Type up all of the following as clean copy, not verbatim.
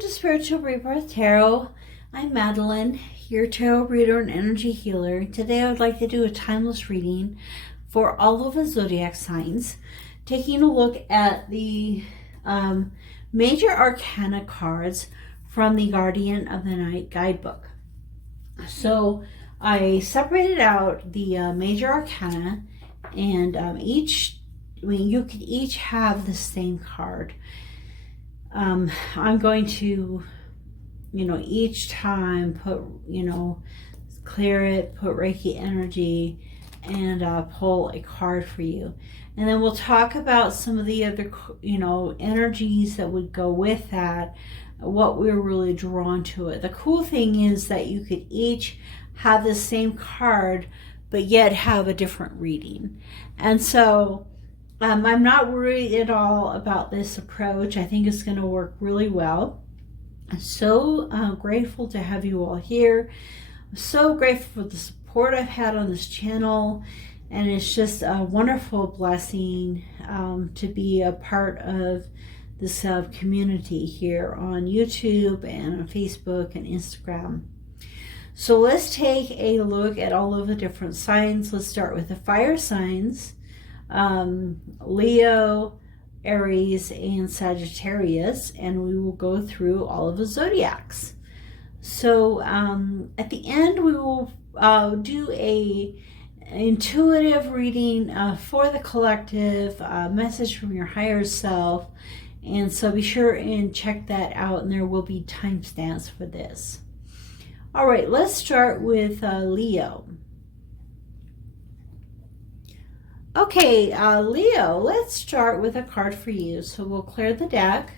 to Spiritual Rebirth Tarot. I'm Madelyn, your tarot reader and energy healer. Today I would like to do a timeless reading for all of the zodiac signs, taking a look at the major arcana cards from the Guardian of the Night guidebook. So I separated out the major arcana, and you could each have the same card. I'm going to, each time put, clear it, put Reiki energy, and pull a card for you. And then we'll talk about some of the other, energies that would go with that, what we're really drawn to it. The cool thing is that you could each have the same card, but yet have a different reading. And so I'm not worried at all about this approach. I think it's going to work really well. I'm so grateful to have you all here. I'm so grateful for the support I've had on this channel, and it's just a wonderful blessing to be a part of this community here on YouTube and on Facebook and Instagram. So let's take a look at all of the different signs. Let's start with the fire signs. Leo, Aries, and Sagittarius, and we will go through all of the zodiacs. So at the end we will do a intuitive reading for the collective, message from your higher self, and so be sure and check that out, and there will be timestamps for this. All right, let's start with Leo. Okay, Leo, let's start with a card for you. So we'll clear the deck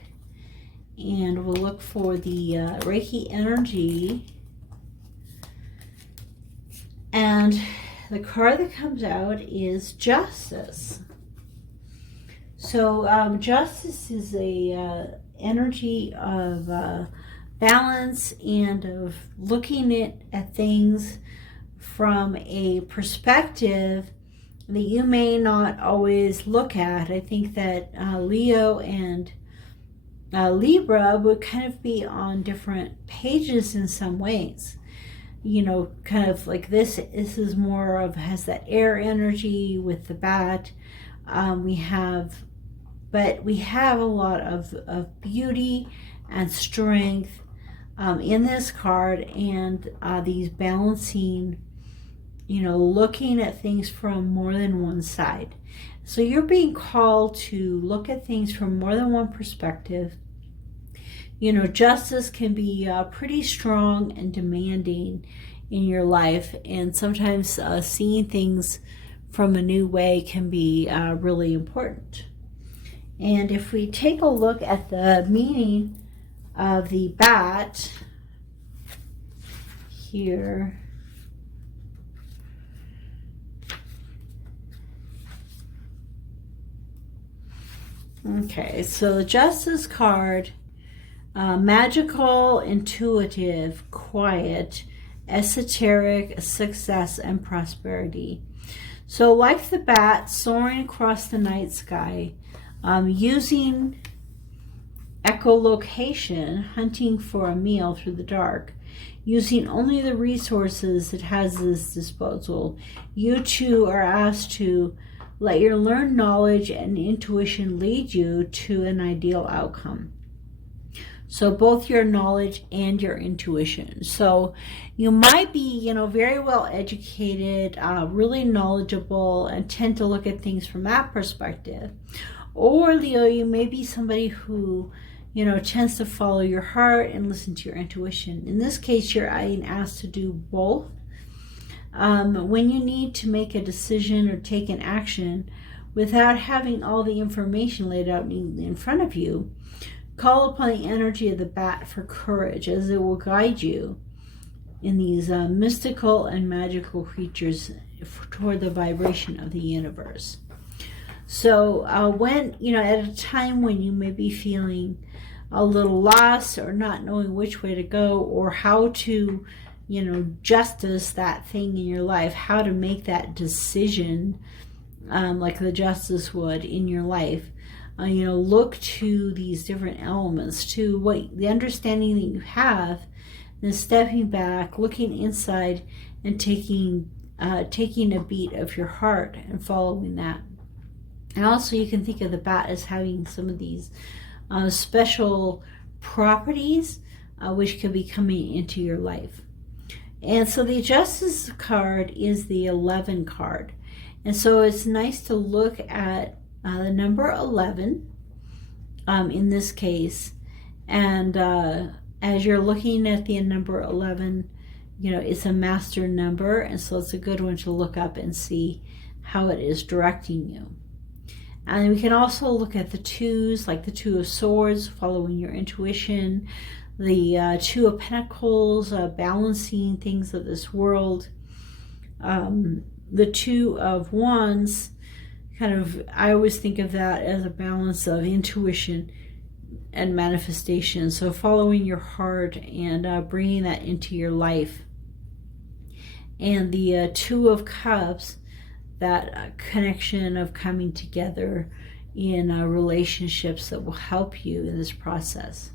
and we'll look for the Reiki energy. And the card that comes out is Justice. So Justice is a energy of balance and of looking at things from a perspective that you may not always look at. I think that Leo and Libra would kind of be on different pages in some ways. Kind of like this is more of, has that air energy with the bat. We have a lot of beauty and strength in this card, and these balancing, looking at things from more than one side. So you're being called to look at things from more than one perspective. Justice can be pretty strong and demanding in your life, and sometimes seeing things from a new way can be really important. And if we take a look at the meaning of the bat here, okay, so the Justice card, magical, intuitive, quiet, esoteric, success, and prosperity. So like the bat soaring across the night sky, using echolocation, hunting for a meal through the dark, using only the resources it has at its disposal, you too are asked to let your learned knowledge and intuition lead you to an ideal outcome. So both your knowledge and your intuition. So you might be, very well educated, really knowledgeable, and tend to look at things from that perspective. Or Leo, you may be somebody who, tends to follow your heart and listen to your intuition. In this case, you're being asked to do both. When you need to make a decision or take an action without having all the information laid out in front of you, call upon the energy of the bat for courage, as it will guide you in these mystical and magical creatures toward the vibration of the universe. So when, at a time when you may be feeling a little lost or not knowing which way to go or how to, justice that thing in your life, how to make that decision like the Justice would in your life, look to these different elements, to what the understanding that you have, then stepping back, looking inside, and taking a beat of your heart and following that. And also you can think of the bat as having some of these special properties which could be coming into your life. And so the Justice card is the 11 card. And so it's nice to look at the number 11 in this case. And as you're looking at the number 11, it's a master number. And so it's a good one to look up and see how it is directing you. And we can also look at the twos, like the Two of Swords, following your intuition, the Two of Pentacles, balancing things of this world, the Two of Wands, I always think of that as a balance of intuition and manifestation. So following your heart and bringing that into your life. And the Two of Cups, that connection of coming together in relationships that will help you in this process.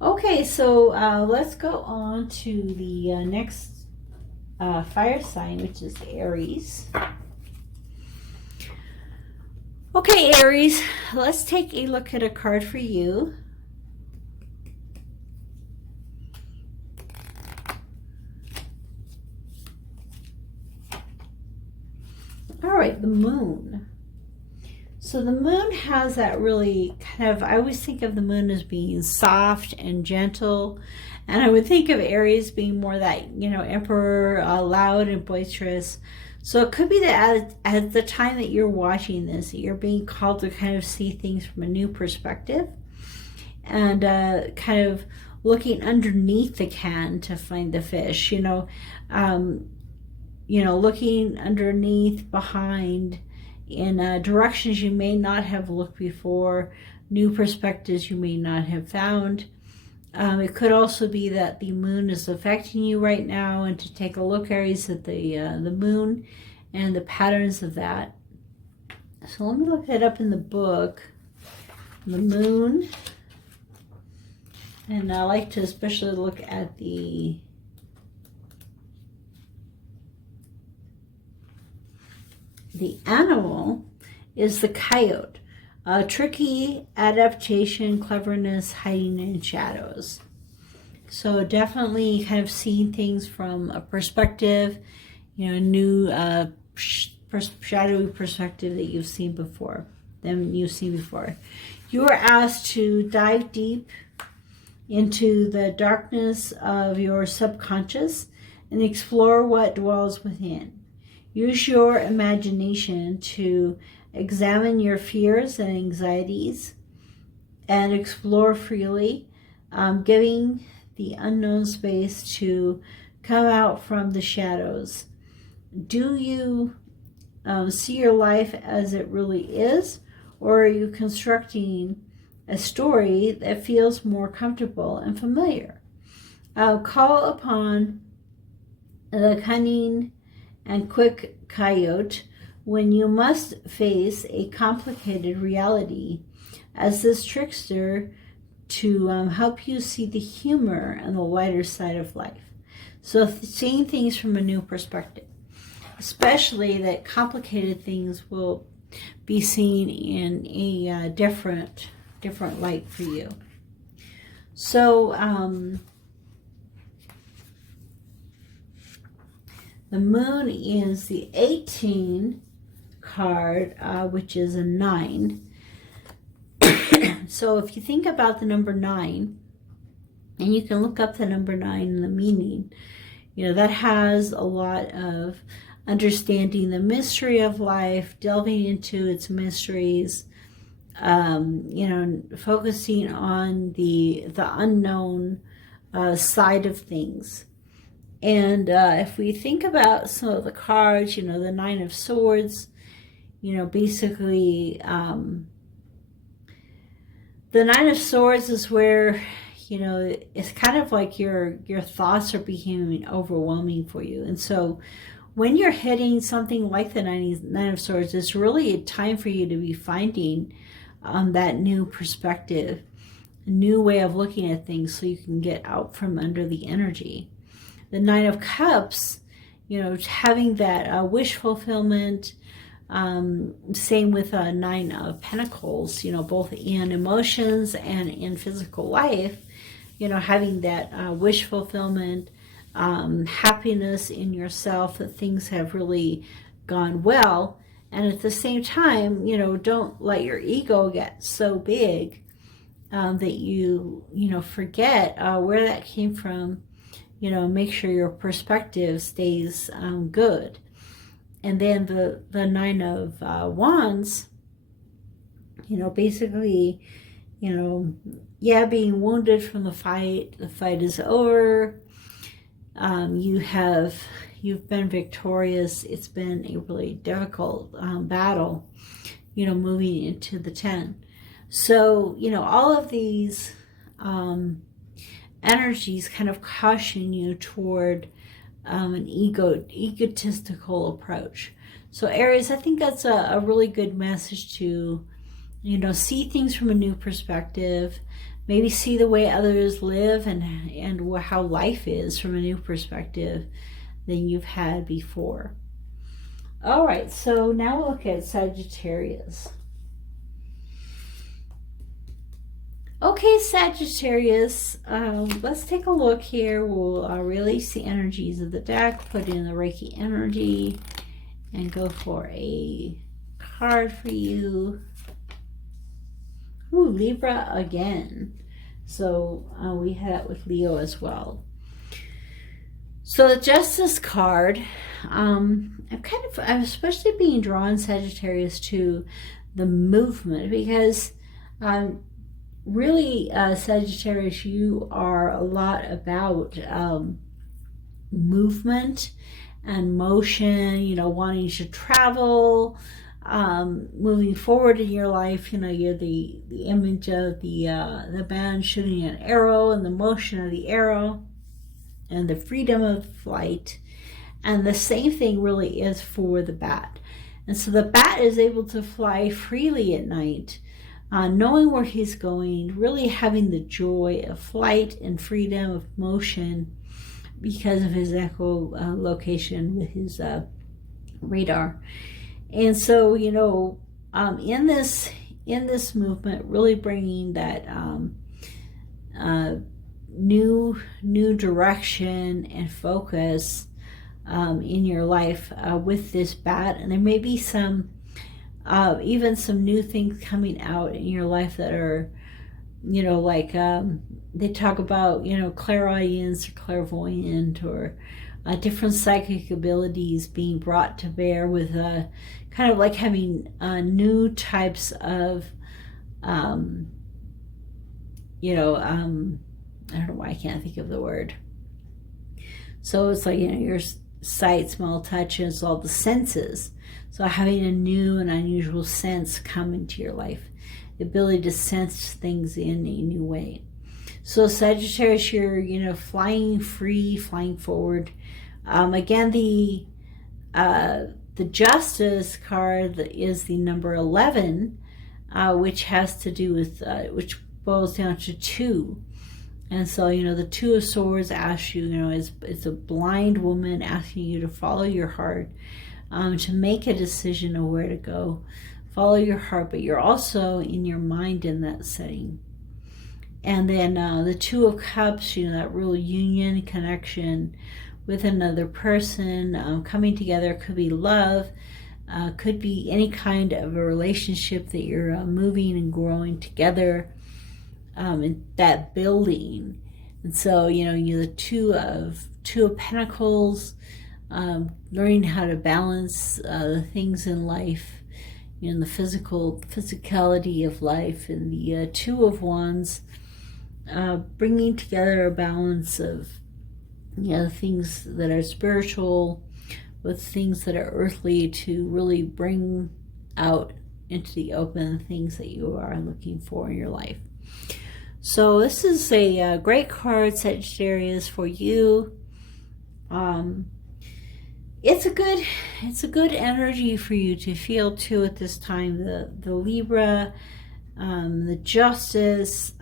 Okay, so let's go on to the next fire sign, which is Aries. Okay, Aries, let's take a look at a card for you. All right, the Moon. So the Moon has that really I always think of the Moon as being soft and gentle. And I would think of Aries being more that, Emperor, loud and boisterous. So it could be that at the time that you're watching this, you're being called to see things from a new perspective. And looking underneath the can to find the fish, looking underneath, behind, in directions you may not have looked before, new perspectives you may not have found. It could also be that the Moon is affecting you right now, and to take a look, Aries, at the Moon and the patterns of that. So let me look that up in the book, the Moon. And I like to especially look at the animal is the coyote. Tricky, adaptation, cleverness, hiding in shadows. So definitely seeing things from a perspective, new shadowy perspective that you've seen before. You are asked to dive deep into the darkness of your subconscious and explore what dwells within. Use your imagination to examine your fears and anxieties and explore freely, giving the unknown space to come out from the shadows. Do you see your life as it really is, or are you constructing a story that feels more comfortable and familiar? Call upon the cunning and quick coyote when you must face a complicated reality as this trickster to help you see the humor and the lighter side of life. So seeing things from a new perspective, especially that complicated things will be seen in a different light for you. So the Moon is the 18 card, which is a 9. So if you think about the number 9, and you can look up the number 9 and the meaning, that has a lot of understanding the mystery of life, delving into its mysteries, focusing on the unknown side of things. And if we think about some of the cards, the Nine of Swords, basically the Nine of Swords is where, it's like your thoughts are becoming overwhelming for you. And so when you're hitting something like the Nine of Swords, it's really a time for you to be finding that new perspective, a new way of looking at things so you can get out from under the energy. The Nine of Cups, you know, having that wish fulfillment. Same with Nine of Pentacles, you know, both in emotions and in physical life, you know, having that wish fulfillment, happiness in yourself, that things have really gone well. And at the same time, you know, don't let your ego get so big that you know, forget where that came from. You know, make sure your perspective stays good. And then the Nine of Wands, you know, basically, you know, yeah, being wounded from the fight is over. You've been victorious. It's been a really difficult battle, you know, moving into the 10. So, you know, all of these energies kind of caution you toward an egotistical approach. So Aries, I think that's a really good message to, you know, see things from a new perspective, maybe see the way others live and how life is from a new perspective than you've had before. All right, so now we'll look at Sagittarius. Okay, Sagittarius, let's take a look here. We'll release the energies of the deck, put in the Reiki energy, and go for a card for you. Ooh, Libra again. So we had it with Leo as well. So the Justice card, I'm especially being drawn, Sagittarius, to the movement, because really, Sagittarius, you are a lot about movement and motion, you know, wanting to travel, moving forward in your life. You know, you're the image of the man shooting an arrow, and the motion of the arrow and the freedom of flight. And the same thing really is for the bat. And so the bat is able to fly freely at night, knowing where he's going, really having the joy of flight and freedom of motion because of his echolocation with his radar. And so, you know, in this movement, really bringing that new direction and focus in your life with this bat. And there may be some even some new things coming out in your life that are, you know, like they talk about, you know, clairaudience or clairvoyant, or different psychic abilities being brought to bear with kind of like having new types of, you know, I don't know why I can't think of the word. So it's like, you know, your sight, smell, touch, and it's all the senses. So having a new and unusual sense come into your life, the ability to sense things in a new way. So Sagittarius, you're, you know, flying free, flying forward. Again, the Justice card is the number 11, which has to do with, which boils down to 2. And so, you know, the Two of Swords asks you, you know, it's a blind woman asking you to follow your heart, to make a decision of where to go. Follow your heart, but you're also in your mind in that setting. And then the Two of Cups, you know, that real union, connection with another person, coming together. Could be love, could be any kind of a relationship that you're moving and growing together, in that building. And so, you know, you're the Two of Pentacles, learning how to balance the things in life, you know, the physicality of life, and the Two of Wands, bringing together a balance of, you know, things that are spiritual with things that are earthly, to really bring out into the open things that you are looking for in your life. So this is a great card, Sagittarius, for you. It's a good energy for you to feel too at this time. The Libra the justice,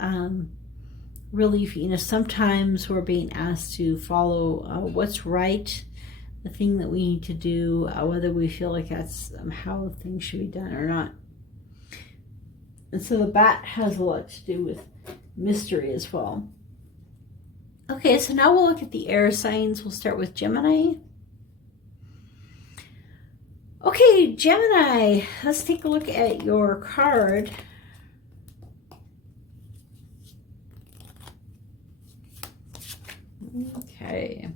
relief. You know, sometimes we're being asked to follow what's right, the thing that we need to do, whether we feel like that's how things should be done or not. And so the bat has a lot to do with mystery as well. Okay, so now we'll look at the air signs. We'll start with Gemini. Okay, Gemini, let's take a look at your card. Okay.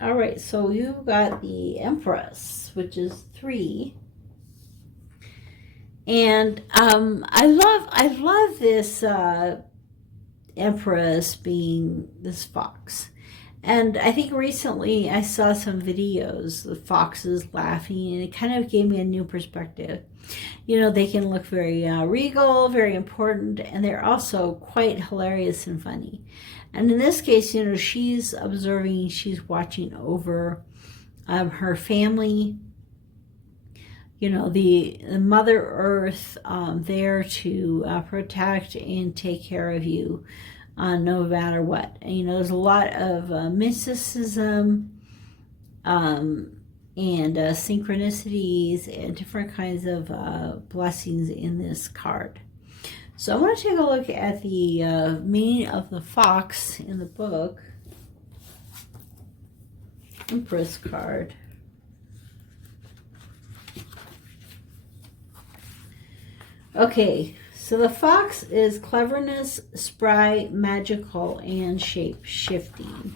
All right, so you've got the Empress, which is 3. And I love this Empress being this fox. And I think recently I saw some videos of foxes laughing, and it kind of gave me a new perspective. You know, they can look very regal, very important, and they're also quite hilarious and funny. And in this case, you know, she's observing, she's watching over her family. You know, the Mother Earth there to protect and take care of you no matter what. And, you know, there's a lot of mysticism and synchronicities and different kinds of blessings in this card. So I want to take a look at the meaning of the fox in the book. Empress card. Okay, so the fox is cleverness, spry, magical, and shape-shifting.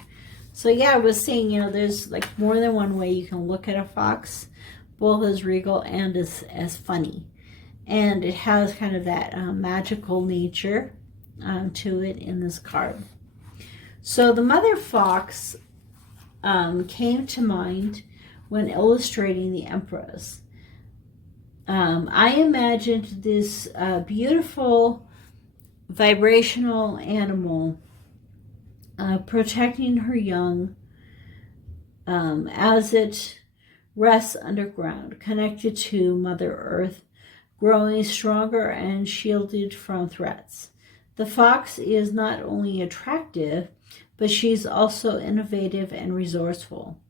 So yeah, I was saying, you know, there's like more than one way you can look at a fox, both as regal and as funny. And it has kind of that magical nature to it in this card. So the mother fox came to mind when illustrating the Empress. I imagined this beautiful vibrational animal protecting her young as it rests underground, connected to Mother Earth, growing stronger and shielded from threats. The fox is not only attractive, but she's also innovative and resourceful.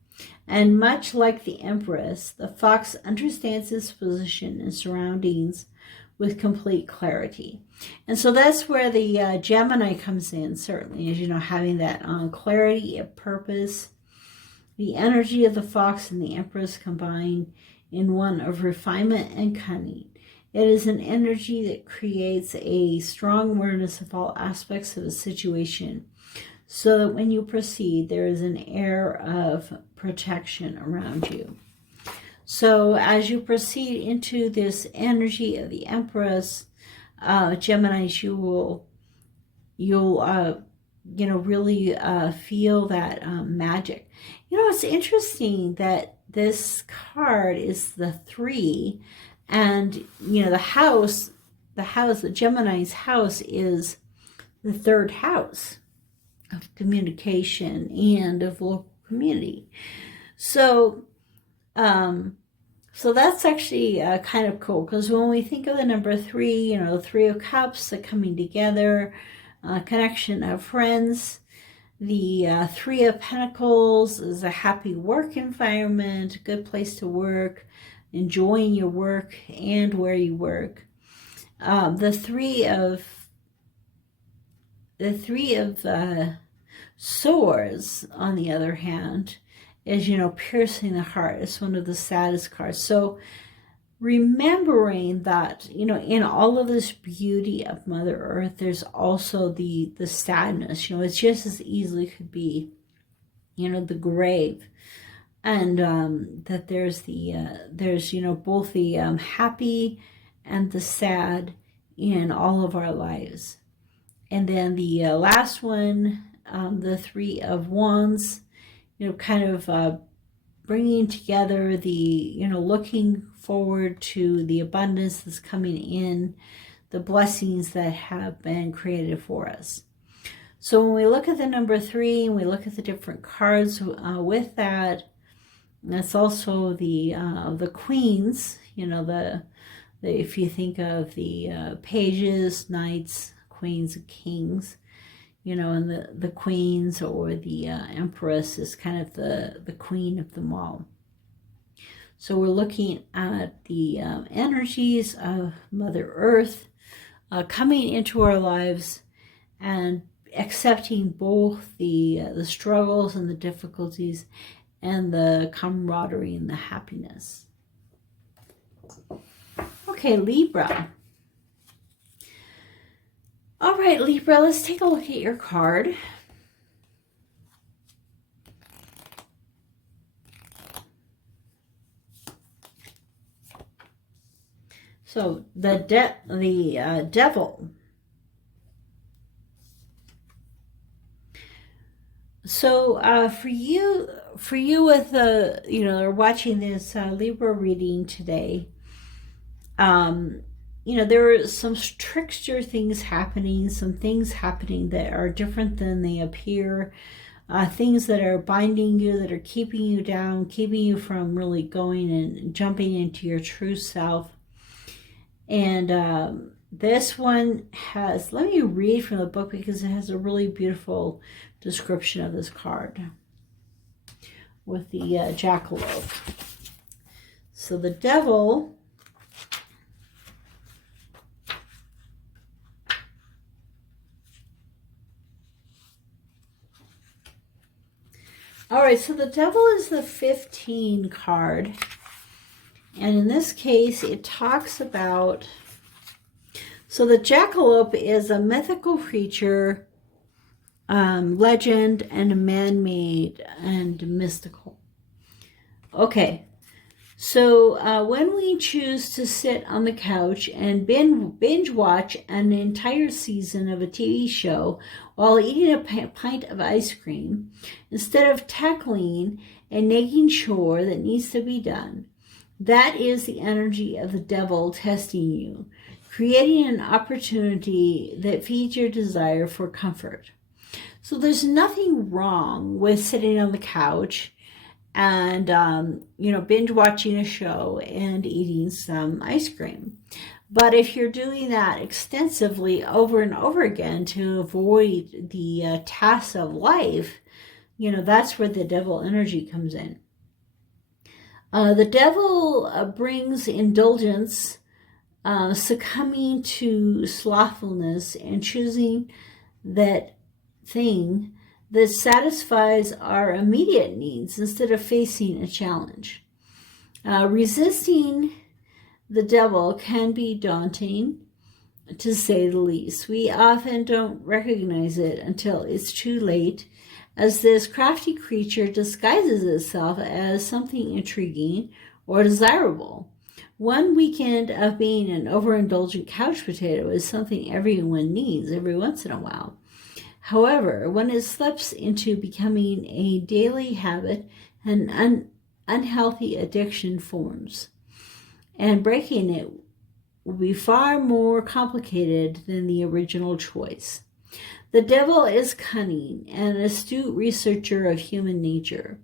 And much like the Empress, the fox understands its position and surroundings with complete clarity. And so that's where the Gemini comes in, certainly, as you know, having that clarity of purpose. The energy of the fox and the Empress combine in one of refinement and cunning. It is an energy that creates a strong awareness of all aspects of a situation, so that when you proceed, there is an air of protection around you. So as you proceed into this energy of the Empress, Geminis, you'll you know, really feel that magic. You know, it's interesting that this card is the 3, and you know, the Gemini's house is the 3rd house of communication and of local community. So so that's actually kind of cool, because when we think of the number 3, you know, the 3 of Cups, the coming together, connection of friends. The 3 of Pentacles is a happy work environment, a good place to work, enjoying your work and where you work. The 3 of Swords, on the other hand, is, you know, piercing the heart. It's one of the saddest cards. So remembering that, you know, in all of this beauty of Mother Earth, there's also the sadness. You know, it's just as easily could be, you know, the grave. And that there's you know, both the happy and the sad in all of our lives. And then the last one, the 3 of Wands, you know, kind of bringing together the, you know, looking forward to the abundance that's coming in, the blessings that have been created for us. So when we look at the number 3 and we look at the different cards with that, that's also the Queens, you know, If you think of the pages, knights, queens, and kings, you know, and the queens or the empress is kind of the queen of them all. So we're looking at the energies of Mother Earth coming into our lives and accepting both the struggles and the difficulties and the camaraderie and the happiness. Okay, Libra. All right, Libra, let's take a look at your card. So the devil. So for you with you know, watching this Libra reading today, you know, there are some trickster things happening, some things happening that are different than they appear, things that are binding you, that are keeping you down, keeping you from really going and jumping into your true self. And this one has, let me read from the book because it has a really beautiful description of this card with the jackalope. So the devil all right, so the devil is the 15 card. And in this case, it talks about, so the jackalope is a mythical creature, legend, and man-made and mystical. Okay, so when we choose to sit on the couch and binge watch an entire season of a TV show while eating a pint of ice cream, instead of tackling a nagging chore that needs to be done, that is the energy of the devil testing you, creating an opportunity that feeds your desire for comfort. So there's nothing wrong with sitting on the couch and, you know, binge watching a show and eating some ice cream. But if you're doing that extensively over and over again to avoid the tasks of life, you know, that's where the devil energy comes in. The devil brings indulgence, succumbing to slothfulness and choosing that thing that satisfies our immediate needs instead of facing a challenge. Resisting the devil can be daunting, to say the least. We often don't recognize it until it's too late, as this crafty creature disguises itself as something intriguing or desirable. One weekend of being an overindulgent couch potato is something everyone needs every once in a while. However, when it slips into becoming a daily habit, an unhealthy addiction forms, and breaking it will be far more complicated than the original choice. The devil is cunning and an astute researcher of human nature.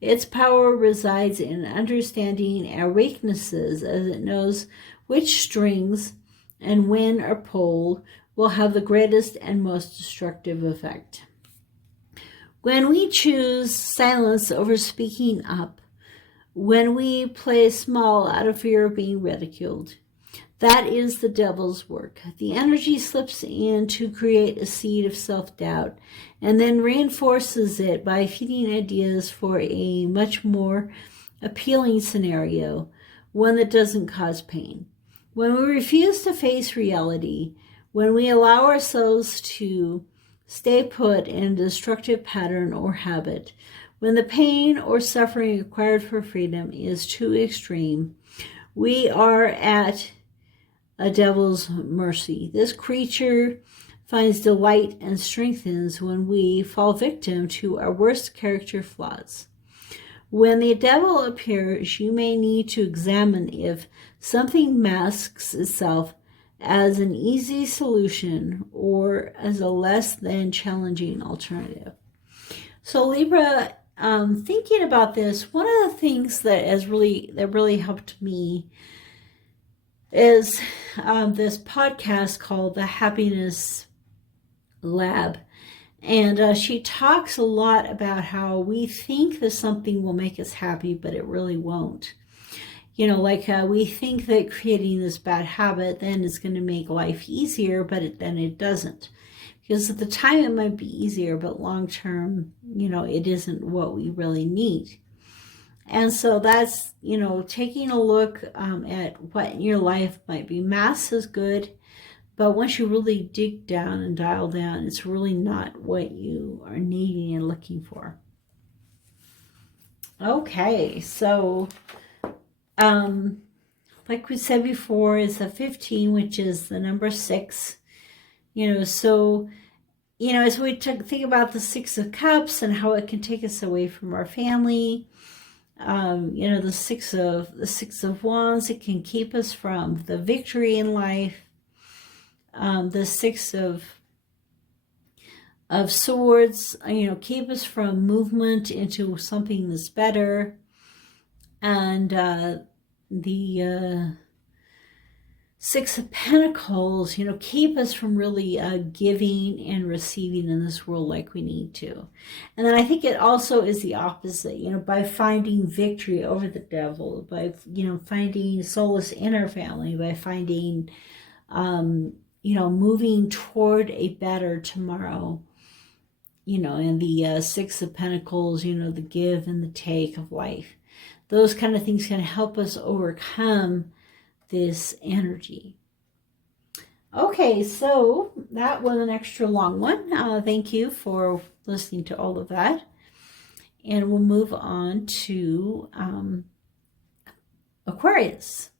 Its power resides in understanding our weaknesses, as it knows which strings and when are pulled will have the greatest and most destructive effect. When we choose silence over speaking up, when we play small out of fear of being ridiculed, that is the devil's work. The energy slips in to create a seed of self-doubt and then reinforces it by feeding ideas for a much more appealing scenario, one that doesn't cause pain. When we refuse to face reality, when we allow ourselves to stay put in a destructive pattern or habit, when the pain or suffering required for freedom is too extreme, we are at a devil's mercy. This creature finds delight and strengthens when we fall victim to our worst character flaws. When the devil appears, you may need to examine if something masks itself as an easy solution or as a less than challenging alternative. So Libra, thinking about this, one of the things that really helped me is this podcast called The Happiness Lab. And she talks a lot about how we think that something will make us happy, but it really won't. Like we think that creating this bad habit then is going to make life easier, but then it doesn't. Because at the time it might be easier, but long term, it isn't what we really need. And so that's, taking a look at what in your life might be. Mass is good, but once you really dig down and dial down, it's really not what you are needing and looking for. Okay, so like we said before, is the 15, which is the number 6. So, as we think about the 6 of Cups and how it can take us away from our family, the six of Wands, it can keep us from the victory in life. The 6 of Swords, keep us from movement into something that's better. And the 6 of Pentacles, keep us from really giving and receiving in this world like we need to. And then I think it also is the opposite, by finding victory over the devil, by, finding solace in our family, by finding, moving toward a better tomorrow, and the 6 of Pentacles, the give and the take of life. Those kind of things can help us overcome this energy. Okay, so that was an extra long one. Thank you for listening to all of that. And we'll move on to Aquarius.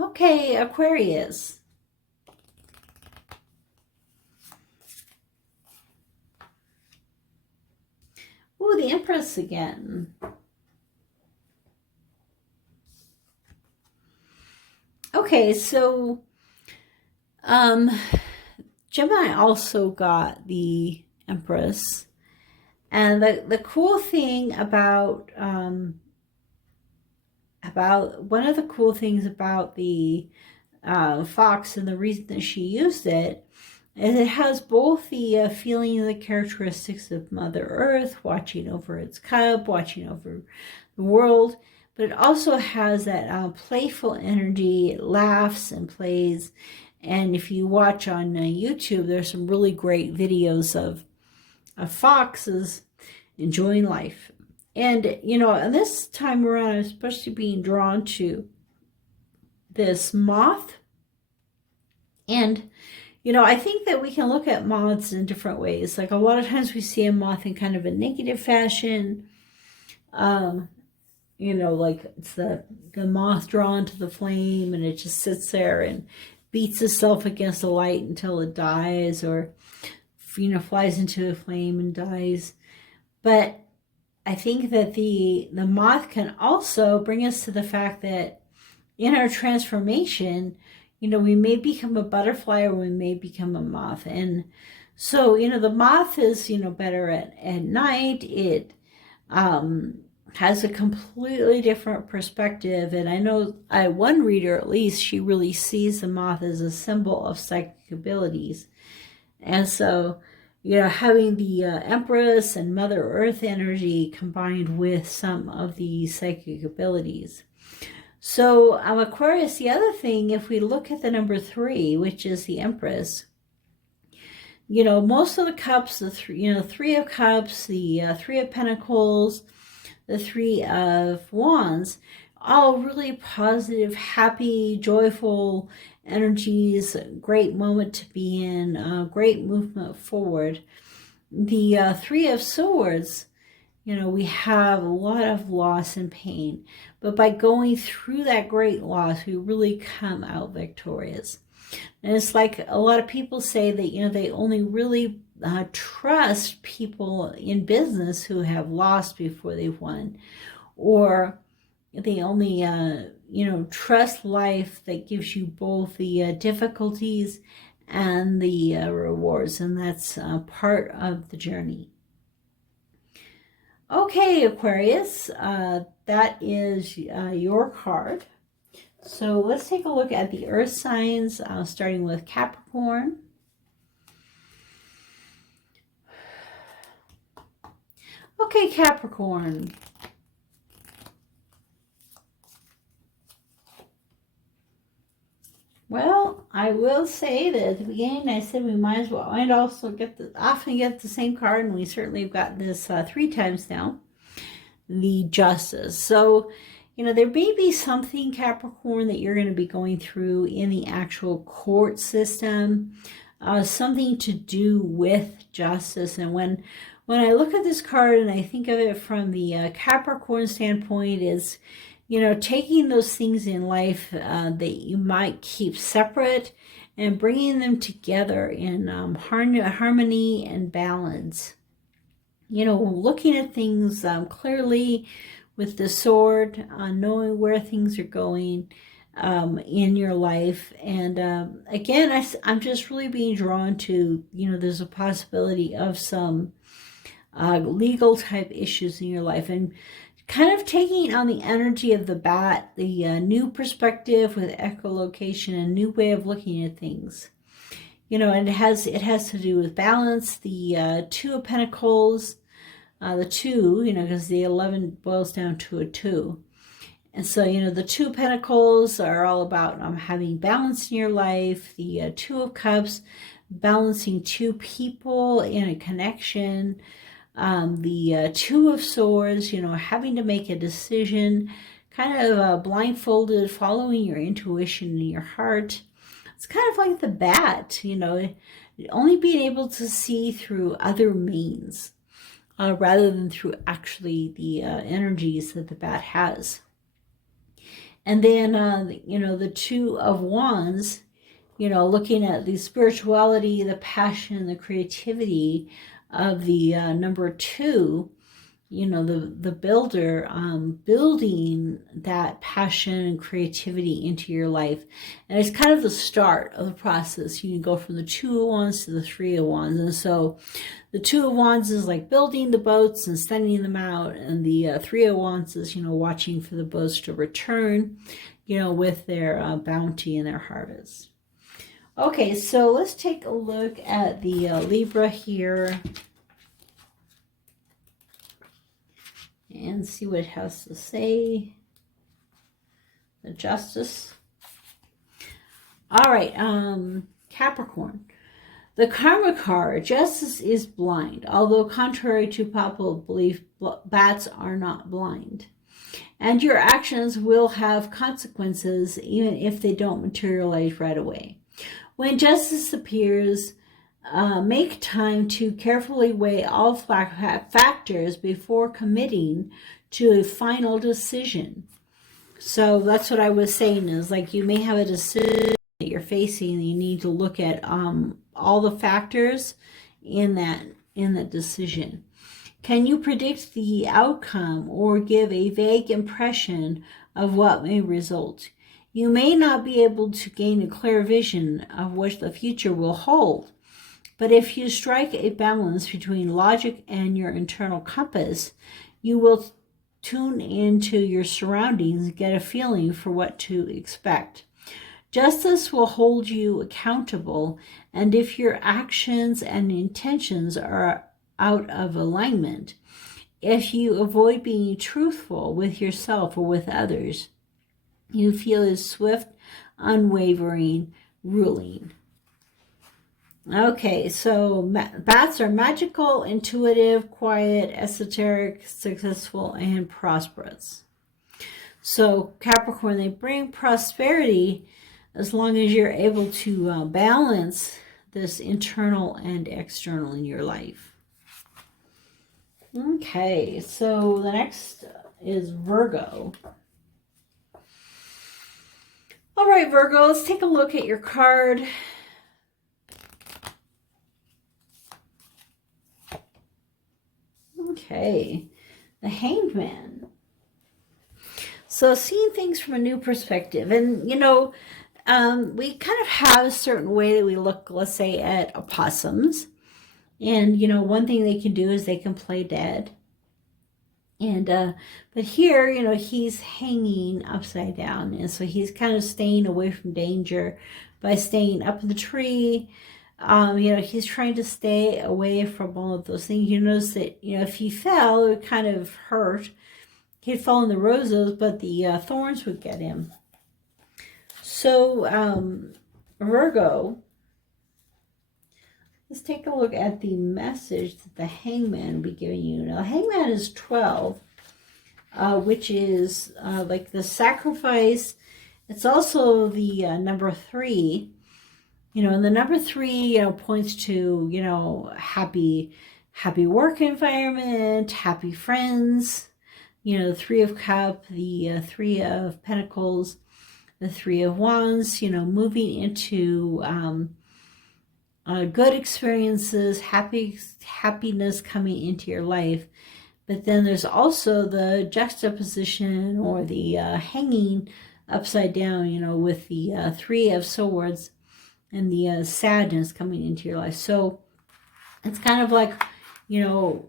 Okay, Aquarius. Ooh, the Empress again. Okay, so Gemini also got the Empress. And the cool thing about one of the cool things about the fox, and the reason that she used it, is it has both the feeling and the characteristics of Mother Earth, watching over its cub, watching over the world, but it also has that playful energy. It laughs and plays. And if you watch on YouTube, there's some really great videos of foxes enjoying life. And, and this time around, I'm especially being drawn to this moth. And, I think that we can look at moths in different ways. Like a lot of times we see a moth in kind of a negative fashion. Like it's the moth drawn to the flame, and it just sits there and beats itself against the light until it dies, or, flies into a flame and dies. But I think that the moth can also bring us to the fact that in our transformation, we may become a butterfly, or we may become a moth. And so, the moth is, better at night. It has a completely different perspective. And I know one reader, at least, she really sees the moth as a symbol of psychic abilities. And so, having the Empress and Mother Earth energy combined with some of the psychic abilities. So Aquarius, the other thing, if we look at the number 3, which is the Empress, most of the cups, the 3 of Cups, the 3 of Pentacles, the 3 of Wands, all really positive, happy, joyful energies, great moment to be in, great movement forward. The 3 of Swords, we have a lot of loss and pain, but by going through that great loss, we really come out victorious. And it's like a lot of people say that, they only really trust people in business who have lost before they've won, or they only, trust life that gives you both the difficulties and the rewards, and that's part of the journey. Okay, Aquarius, that is your card. So let's take a look at the earth signs, starting with Capricorn. Okay, Capricorn. Well, I will say that at the beginning I said we might also often get the same card, and we certainly have gotten this 3 times now. The Justice. So, you know, there may be something, Capricorn, that you're going to be going through in the actual court system, something to do with justice. And when I look at this card and I think of it from the Capricorn standpoint, is, you know, taking those things in life that you might keep separate and bringing them together in harmony and balance. You know, looking at things clearly with the sword, knowing where things are going in your life. And again, I'm just really being drawn to, you know, there's a possibility of some legal type issues in your life, and kind of taking on the energy of the bat, the new perspective with echolocation, a new way of looking at things. You know, and it has to do with balance, the 2 of Pentacles, the 2, you know, because the 11 boils down to a 2. And so, you know, the 2 of Pentacles are all about having balance in your life. The 2 of Cups, balancing 2 people in a connection. The 2 of Swords, you know, having to make a decision, kind of blindfolded, following your intuition and your heart. It's kind of like the bat, you know, only being able to see through other means. Rather than through actually the energies that the bat has. And then, you know, the 2 of Wands, you know, looking at the spirituality, the passion, the creativity of the number 2, you know, the builder, building that passion and creativity into your life. And it's kind of the start of the process. You can go from the 2 of Wands to the 3 of Wands. And so the 2 of Wands is like building the boats and sending them out. And the 3 of Wands is, you know, watching for the boats to return, you know, with their bounty and their harvest. Okay, so let's take a look at the Libra here and see what it has to say. The Justice. All right, Capricorn. The Karma card, justice is blind, although contrary to popular belief, bats are not blind. And your actions will have consequences even if they don't materialize right away. When justice appears, make time to carefully weigh all factors before committing to a final decision. So that's what I was saying, is like you may have a decision that you're facing and you need to look at all the factors in that decision. Can you predict the outcome or give a vague impression of what may result? You may not be able to gain a clear vision of what the future will hold, but if you strike a balance between logic and your internal compass, you will tune into your surroundings and get a feeling for what to expect. Justice will hold you accountable, and if your actions and intentions are out of alignment, if you avoid being truthful with yourself or with others, you feel a swift, unwavering ruling. Okay, so bats are magical, intuitive, quiet, esoteric, successful, and prosperous. So Capricorn, they bring prosperity as long as you're able to balance this internal and external in your life. Okay, so the next is Virgo. All right, Virgo, let's take a look at your card. Okay, the Hanged Man. So seeing things from a new perspective. And, you know, we kind of have a certain way that we look, let's say, at opossums. And, you know, one thing they can do is they can play dead. And but here, you know, he's hanging upside down, and so he's kind of staying away from danger by staying up in the tree. You know, he's trying to stay away from all of those things. You notice that, you know, if he fell, it would kind of hurt. He'd fall in the roses, but the thorns would get him. So Virgo, let's take a look at the message that the Hangman will be giving you. Now, the Hangman is 12, which is like the sacrifice. It's also the number 3. You know, and the number 3, you know, points to, you know, happy work environment, happy friends. You know, the 3 of Cups, the 3 of Pentacles, the 3 of Wands. You know, moving into good experiences, happiness coming into your life. But then there's also the juxtaposition or the hanging upside down, you know, with the 3 of Swords and the sadness coming into your life. So it's kind of like, you know,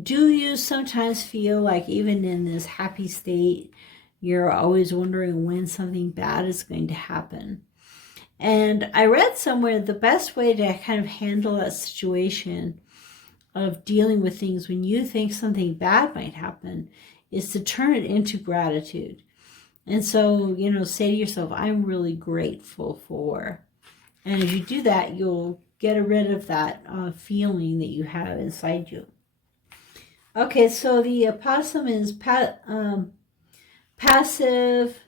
do you sometimes feel like even in this happy state, you're always wondering when something bad is going to happen? And I read somewhere the best way to kind of handle that situation of dealing with things when you think something bad might happen is to turn it into gratitude. And so, you know, say to yourself, I'm really grateful for. And as you do that, you'll get rid of that feeling that you have inside you. Okay, so the opossum is passive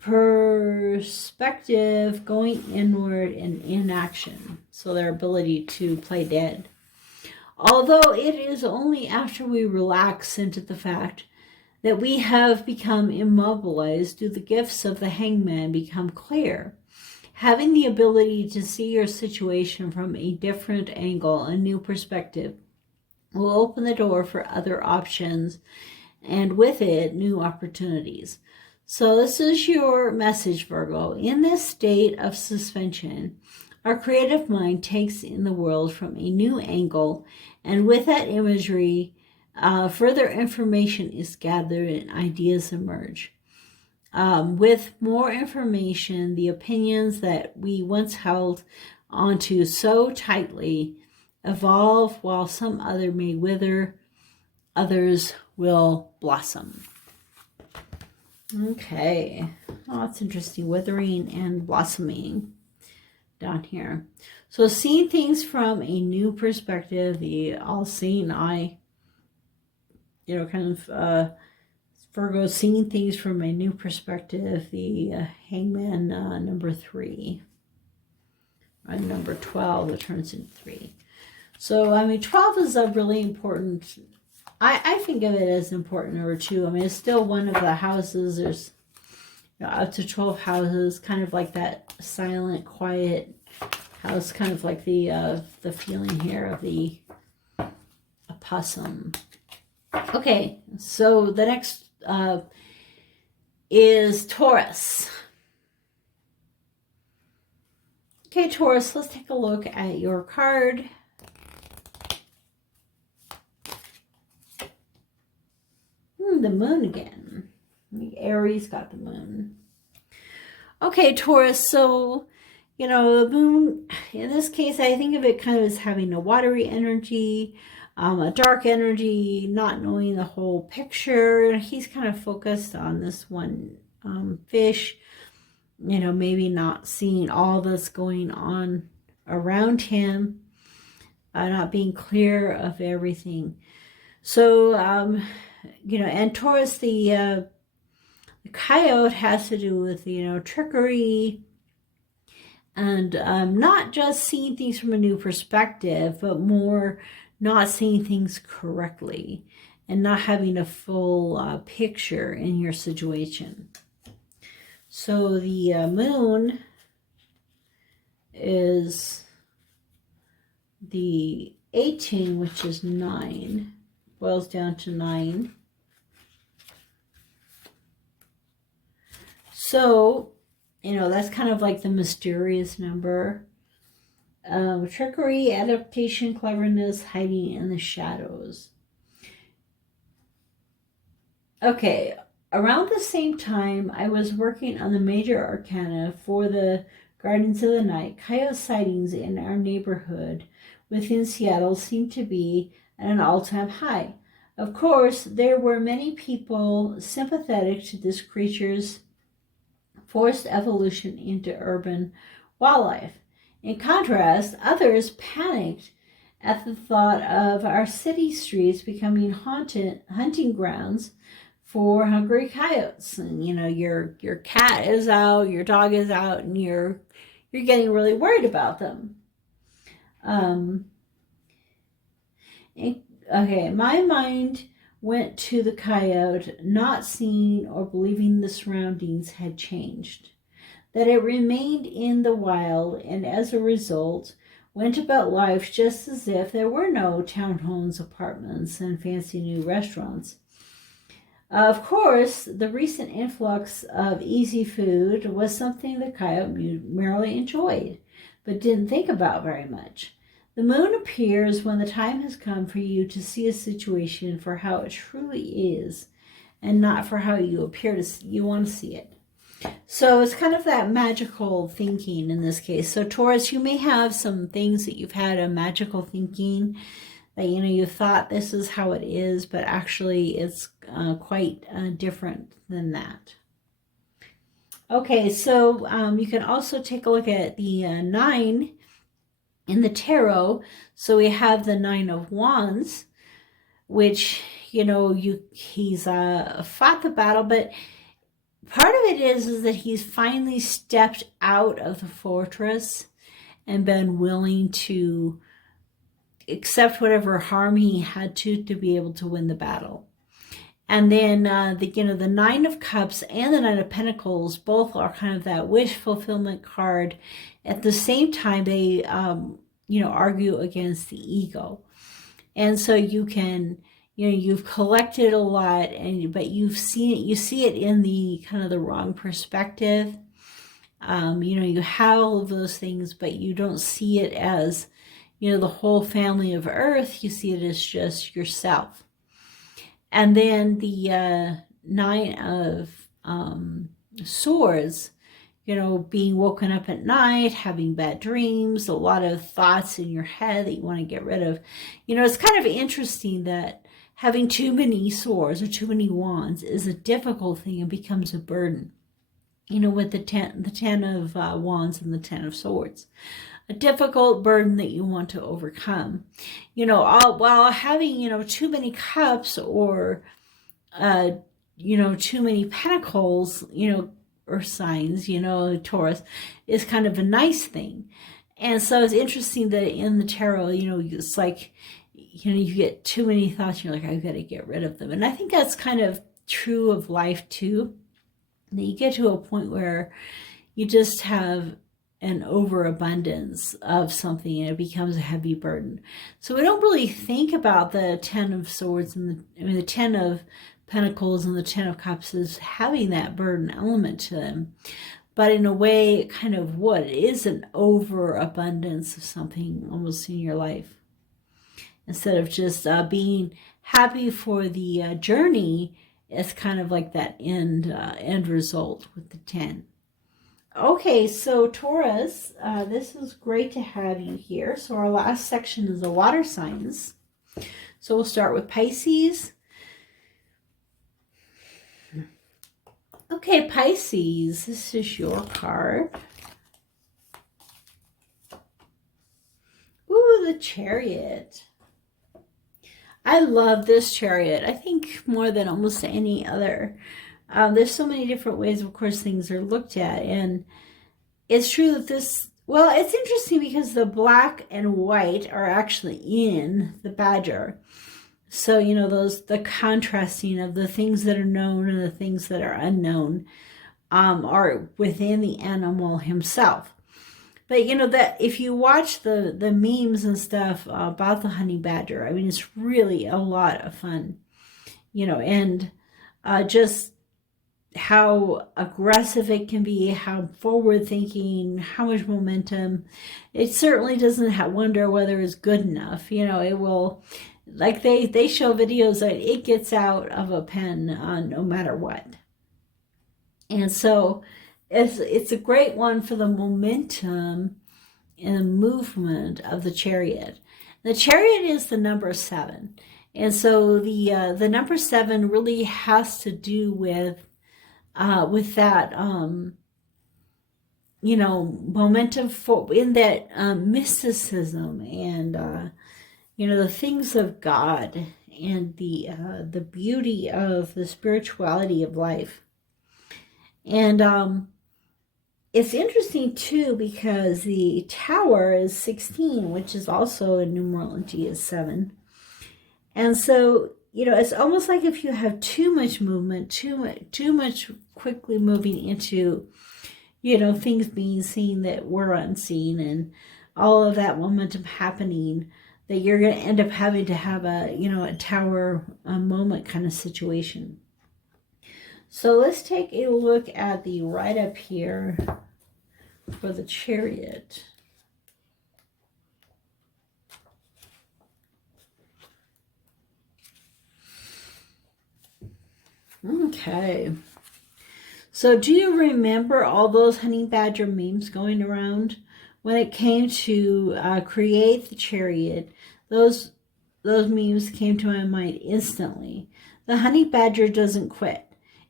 perspective, going inward, and inaction. So their ability to play dead. Although it is only after we relax into the fact that we have become immobilized do the gifts of the Hangman become clear. Having the ability to see your situation from a different angle, a new perspective, will open the door for other options, and with it, new opportunities. So this is your message, Virgo. In this state of suspension, our creative mind takes in the world from a new angle, and with that imagery, further information is gathered and ideas emerge. With more information, the opinions that we once held onto so tightly evolve, while some other may wither, others will blossom. Okay, oh, that's interesting. Withering and blossoming down here. So seeing things from a new perspective, the all-seeing eye, you know, kind of Virgo seeing things from a new perspective, the Hangman number 3, and number 12 that turns into 3. So, I mean, 12 is a really important, I think of it as important number 2. I mean, it's still one of the houses. There's, you know, up to 12 houses, kind of like that silent, quiet house, kind of like the feeling here of the opossum. Okay, so the next is Taurus. Okay, Taurus, let's take a look at your card. The moon again. Aries got the moon. Okay, Taurus, so, you know, the moon, in this case, I think of it kind of as having a watery energy, a dark energy, not knowing the whole picture. He's kind of focused on this one fish, you know, maybe not seeing all that's going on around him, not being clear of everything. So, you know, and Taurus, the coyote has to do with, you know, trickery, and not just seeing things from a new perspective, but more not seeing things correctly and not having a full picture in your situation. So the moon is the 18, which is 9, boils down to 9. So, you know, that's kind of like the mysterious number. trickery, adaptation, cleverness, hiding in the shadows. Okay, around the same time I was working on the major arcana for the Guardians of the Night, coyote sightings in our neighborhood within Seattle seemed to be at an all-time high. Of course, there were many people sympathetic to this creature's forced evolution into urban wildlife. In contrast, others panicked at the thought of our city streets becoming hunting grounds for hungry coyotes. And you know, your cat is out, your dog is out, and you're getting really worried about them. Okay, my mind went to the coyote, not seeing or believing the surroundings had changed, that it remained in the wild, and as a result went about life just as if there were no townhomes, apartments, and fancy new restaurants. Of course, the recent influx of easy food was something the coyote merely enjoyed, but didn't think about very much. The moon appears when the time has come for you to see a situation for how it truly is, and not for how you want to see it. So it's kind of that magical thinking in this case. So Taurus, you may have some things that you've had a magical thinking that, you know, you thought this is how it is, but actually it's quite different than that. Okay, so you can also take a look at the 9 in the tarot. So we have the 9 of Wands, which, you know, he's fought the battle, but part of it is that he's finally stepped out of the fortress and been willing to accept whatever harm he had to be able to win the battle. And then the 9 of Cups and the 9 of Pentacles both are kind of that wish fulfillment card. At the same time, they argue against the ego. And so you can, you've collected a lot, but you've seen it. You see it in the kind of the wrong perspective. You have all of those things, but you don't see it as, the whole family of Earth. You see it as just yourself. And then the 9 of Swords, being woken up at night, having bad dreams, a lot of thoughts in your head that you want to get rid of. It's kind of interesting that having too many swords or too many wands is a difficult thing and becomes a burden. With the 10 of wands and the 10 of swords. A difficult burden that you want to overcome. While having, too many cups or, too many pentacles, earth signs, Taurus, is kind of a nice thing. And so it's interesting that in the tarot, it's like, you get too many thoughts, you're like, I've got to get rid of them. And I think that's kind of true of life too, that you get to a point where you just have an overabundance of something and it becomes a heavy burden. So we don't really think about the 10 of swords and the 10 of pentacles and the 10 of cups as having that burden element to them. But in a way, it kind of it is an overabundance of something almost in your life. Instead of just being happy for the journey, it's kind of like that end result with the 10. Okay, so Taurus, this is great to have you here. So our last section is the water signs. So we'll start with Pisces. Okay, Pisces, this is your card. Ooh, the Chariot. I love this Chariot. I think more than almost any other. There's so many different ways, of course, things are looked at. And it's true that it's interesting because the black and white are actually in the badger. So, the contrasting of the things that are known and the things that are unknown are within the animal himself. But, that if you watch the memes and stuff about the honey badger, I mean, it's really a lot of fun, and just how aggressive it can be, how forward thinking, how much momentum. It certainly doesn't wonder whether it's good enough. You know, it will, like they show videos that it gets out of a pen no matter what. And so it's a great one for the momentum and movement of the Chariot. The Chariot is the number 7. And so the number 7 really has to do with that, you know, momentum in that mysticism and, you know, the things of God and the beauty of the spirituality of life. And it's interesting too because the Tower is 16, which is also in numerology is 7. And so, you know, it's almost like if you have too much movement, too much quickly moving into, you know, things being seen that were unseen and all of that momentum happening, that you're going to end up having to have a, you know, a Tower moment kind of situation. So let's take a look at the right up here for the Chariot. Okay. So do you remember all those honey badger memes going around? When it came to create the Chariot, those memes came to my mind instantly. The honey badger doesn't quit.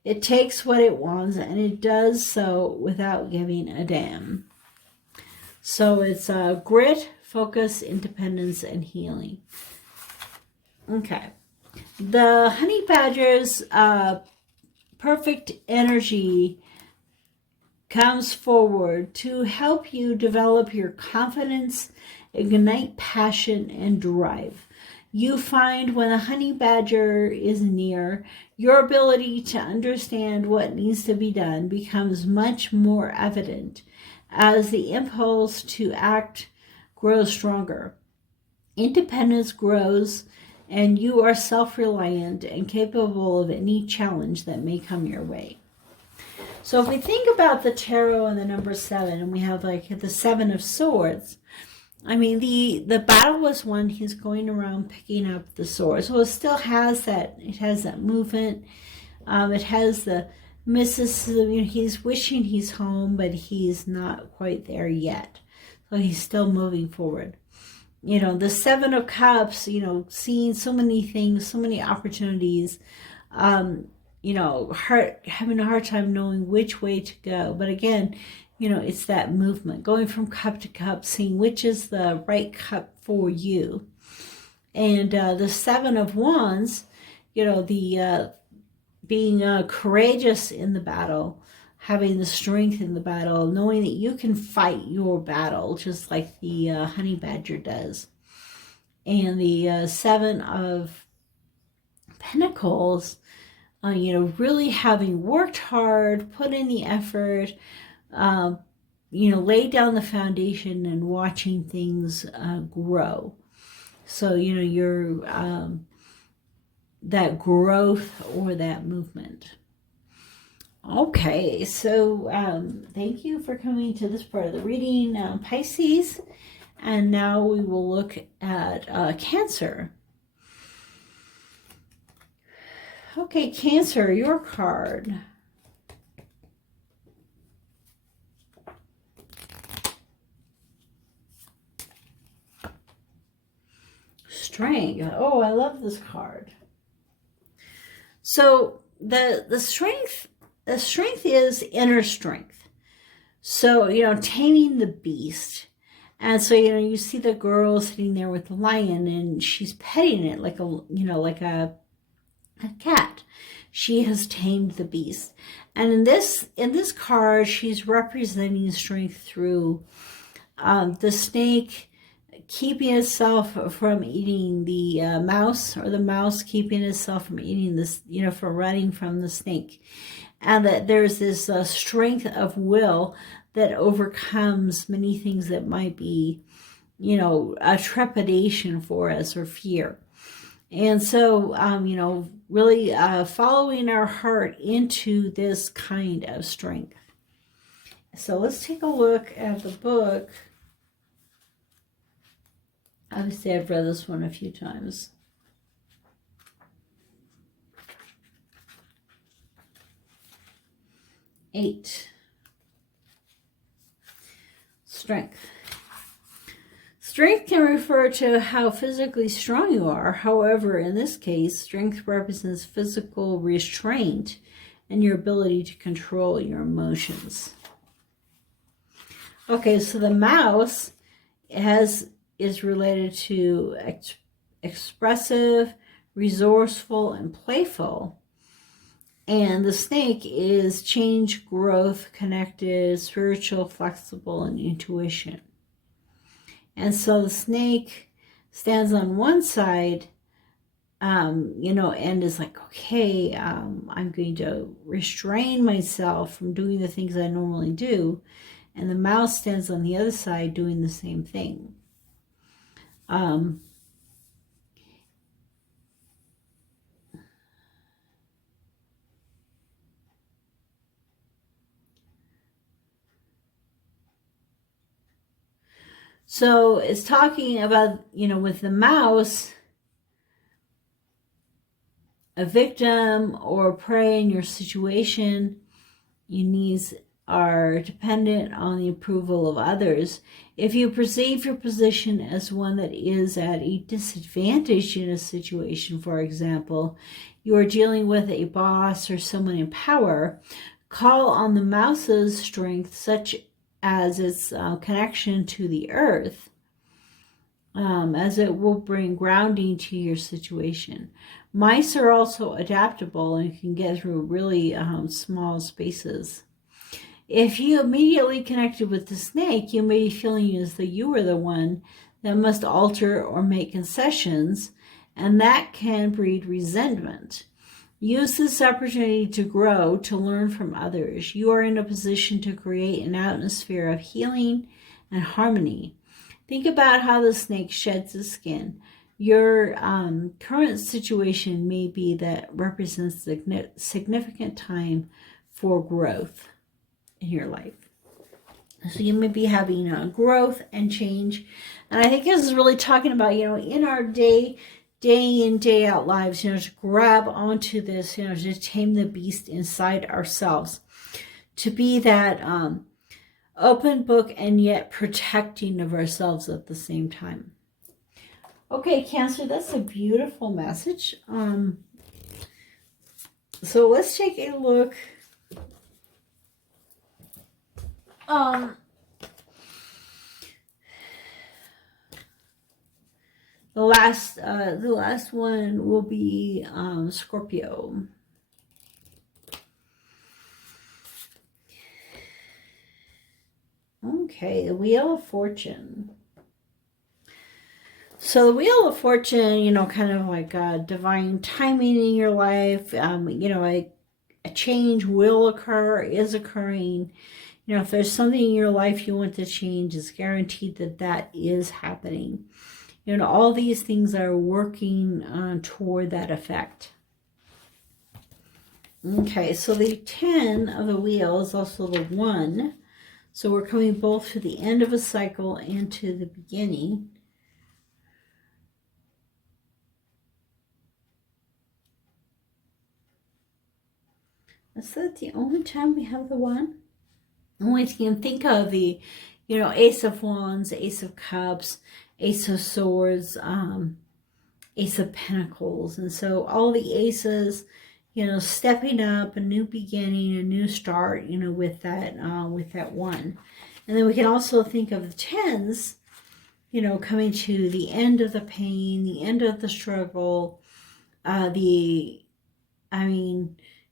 It takes what it wants, and it does so without giving a damn. So it's grit, focus, independence, and healing. Okay. The honey badger's perfect energy comes forward to help you develop your confidence, ignite passion, and drive. You find when a honey badger is near, your ability to understand what needs to be done becomes much more evident as the impulse to act grows stronger. Independence grows, and you are self-reliant and capable of any challenge that may come your way. So if we think about the tarot and the number 7, and we have like the 7 of Swords, I mean, the battle was won. He's going around picking up the sword. So it still has that, it has that movement. It has the mysticism. You know, he's wishing he's home, but he's not quite there yet. So he's still moving forward. You know, the 7 of Cups, you know, seeing so many things, so many opportunities, you know, having a hard time knowing which way to go. But again, you know, it's that movement, going from cup to cup, seeing which is the right cup for you. And the 7 of Wands, you know, the being courageous in the battle, having the strength in the battle, knowing that you can fight your battle, just like the honey badger does. And the 7 of Pentacles, you know, really having worked hard, put in the effort, you know, lay down the foundation and watching things grow. So, you know, you're that growth or that movement. Okay, so thank you for coming to this part of the reading, Pisces. And now we will look at Cancer. Okay, Cancer, your card. Strength. Oh, I love this card. So the strength is inner strength. So, you know, taming the beast. And so, you know, you see the girl sitting there with the lion and she's petting it like a, you know, like a cat. She has tamed the beast. And in this card, she's representing strength through the snake keeping itself from eating the mouse, or the mouse keeping itself from eating this, you know, from running from the snake. And that there's this strength of will that overcomes many things that might be, you know, a trepidation for us or fear. And so, you know, really following our heart into this kind of strength. So let's take a look at the book. Obviously, I've read this one a few times. Eight. Strength. Strength can refer to how physically strong you are. However, in this case, strength represents physical restraint and your ability to control your emotions. Okay, so the mouse is related to expressive, resourceful, and playful. And the snake is change, growth, connected, spiritual, flexible, and intuition. And so the snake stands on one side, you know, and is like, okay, I'm going to restrain myself from doing the things I normally do. And the mouse stands on the other side doing the same thing. So it's talking about, you know, with the mouse, a victim or prey in your situation, your needs are dependent on the approval of others. If you perceive your position as one that is at a disadvantage in a situation, for example, you are dealing with a boss or someone in power, call on the mouse's strength, such as its connection to the earth, as it will bring grounding to your situation. Mice are also adaptable and can get through really small spaces. If you immediately connected with the snake, you may be feeling as though you are the one that must alter or make concessions, and that can breed resentment. Use this opportunity to grow, to learn from others. You are in a position to create an atmosphere of healing and harmony. Think about how the snake sheds its skin. Your current situation may be that represents significant time for growth in your life. So you may be having growth and change. And I think this is really talking about, you know, in our day in, day out lives, you know, to grab onto this, you know, to tame the beast inside ourselves, to be that open book and yet protecting of ourselves at the same time. Okay, Cancer, that's a beautiful message. So let's take a look. The last one will be Scorpio. Okay, the Wheel of Fortune. So the Wheel of Fortune, you know, kind of like divine timing in your life. You know, a change will occur, is occurring. You know, if there's something in your life you want to change, it's guaranteed that that is happening. You know, all these things are working toward that effect. Okay, so the 10 of the wheel is also the 1. So we're coming both to the end of a cycle and to the beginning. Is that the only time we have the 1? Only you can think of the, you know, Ace of Wands, Ace of Cups, Ace of Swords, Ace of Pentacles. And so all the aces, you know, stepping up, a new beginning, a new start, you know, with that 1. And then we can also think of the 10s, you know, coming to the end of the pain, the end of the struggle,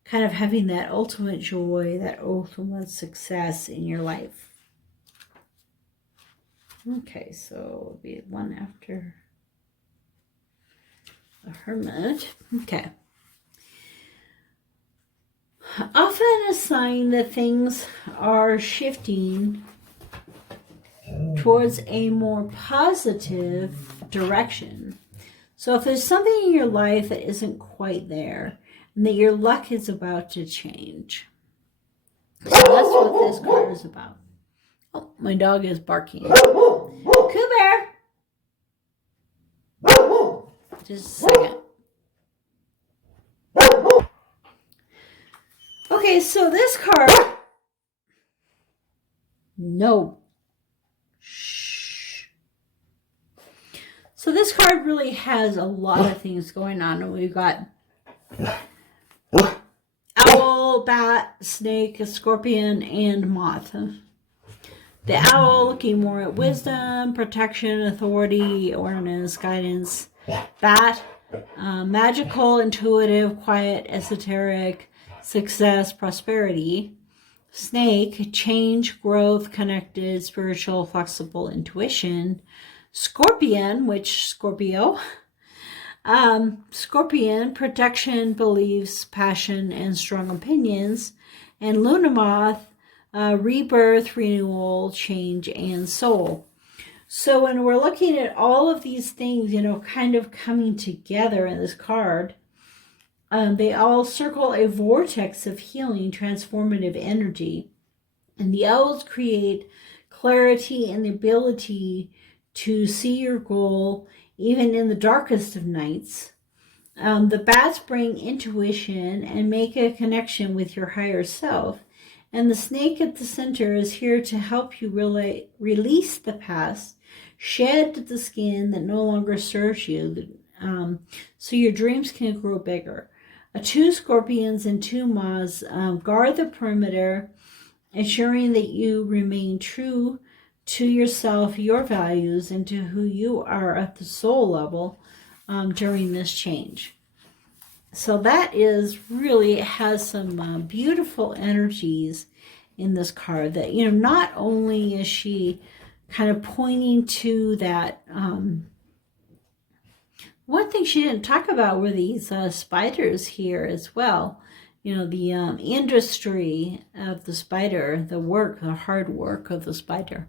kind of having that ultimate joy, that ultimate success in your life. Okay, so it'll be 1 after the Hermit. Okay. Often a sign that things are shifting towards a more positive direction. So if there's something in your life that isn't quite there, and that your luck is about to change. So that's what this card is about. Oh, my dog is barking. Coo Bear! Just a second. Okay, so this card... No. Shh. So this card really has a lot of things going on. And we've got owl, bat, snake, a scorpion, and moth. The owl looking more at wisdom, protection, authority, awareness, guidance. Bat, magical, intuitive, quiet, esoteric, success, prosperity. Snake, change, growth, connected, spiritual, flexible, intuition. Scorpion, which Scorpio. Scorpion, protection, beliefs, passion, and strong opinions. And Luna Moth, rebirth, renewal, change, and soul. So when we're looking at all of these things, you know, kind of coming together in this card, they all circle a vortex of healing, transformative energy. And the owls create clarity and the ability to see your goal even in the darkest of nights. The bats bring intuition and make a connection with your higher self. And the snake at the center is here to help you release the past, shed the skin that no longer serves you, so your dreams can grow bigger. 2 scorpions and 2 moths guard the perimeter, ensuring that you remain true to yourself, your values, and to who you are at the soul level during this change. So that is really has some beautiful energies in this card that, you know, not only is she kind of pointing to that, one thing she didn't talk about were these spiders here as well. You know, the industry of the spider, the work, the hard work of the spider.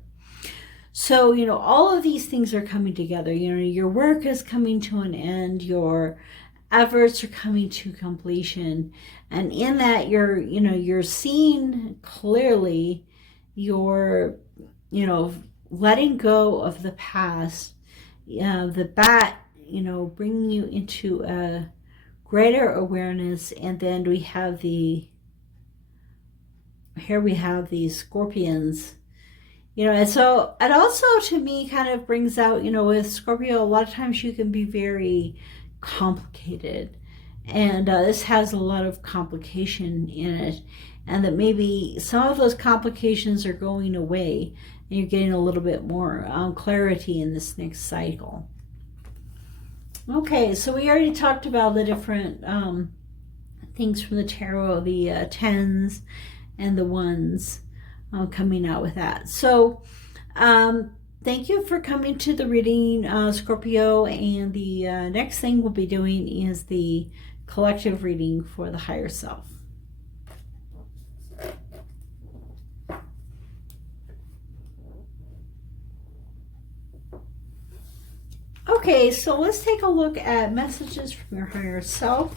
So, you know, all of these things are coming together. You know, your work is coming to an end, your efforts are coming to completion. And in that, you're seeing clearly your, letting go of the past. The bat, bringing you into a greater awareness. And then we have these scorpions. And so it also to me kind of brings out, with Scorpio, a lot of times you can be very complicated. And this has a lot of complication in it. And that maybe some of those complications are going away. And you're getting a little bit more clarity in this next cycle. Okay, so we already talked about the different things from the tarot, the tens and the ones. Coming out with that. So thank you for coming to the reading, Scorpio, and the next thing we'll be doing is the collective reading for the higher self. Okay, so let's take a look at messages from your higher self.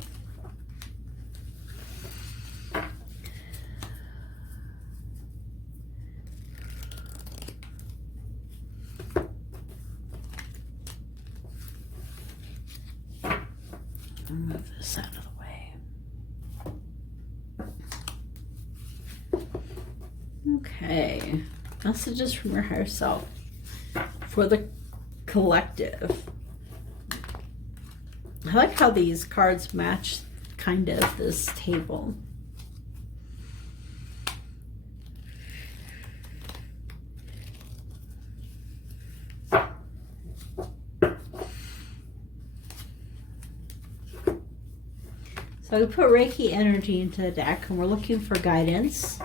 Move this out of the way. Okay, messages from your higher self for the collective. I like how these cards match kind of this table. So we put Reiki energy into the deck and we're looking for guidance.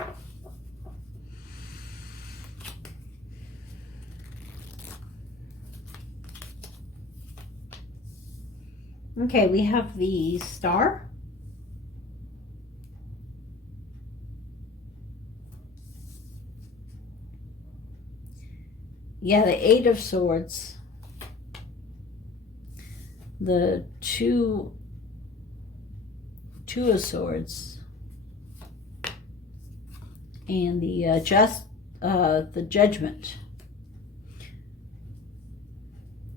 Okay, we have the Star. Yeah, the Eight of Swords. the two of Swords, and the Judgment.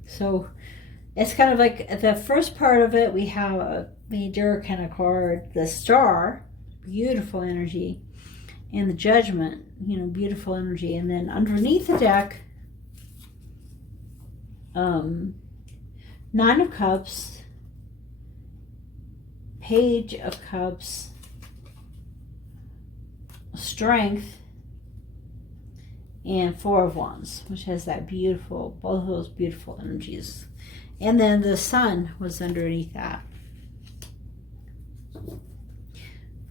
So it's kind of like the first part of it, we have a major kind of card, the Star, beautiful energy, and the Judgment, you know, beautiful energy. And then underneath the deck, 9 of Cups, Page of Cups, Strength, and 4 of Wands, which has that beautiful, both of those beautiful energies. And then the Sun was underneath that.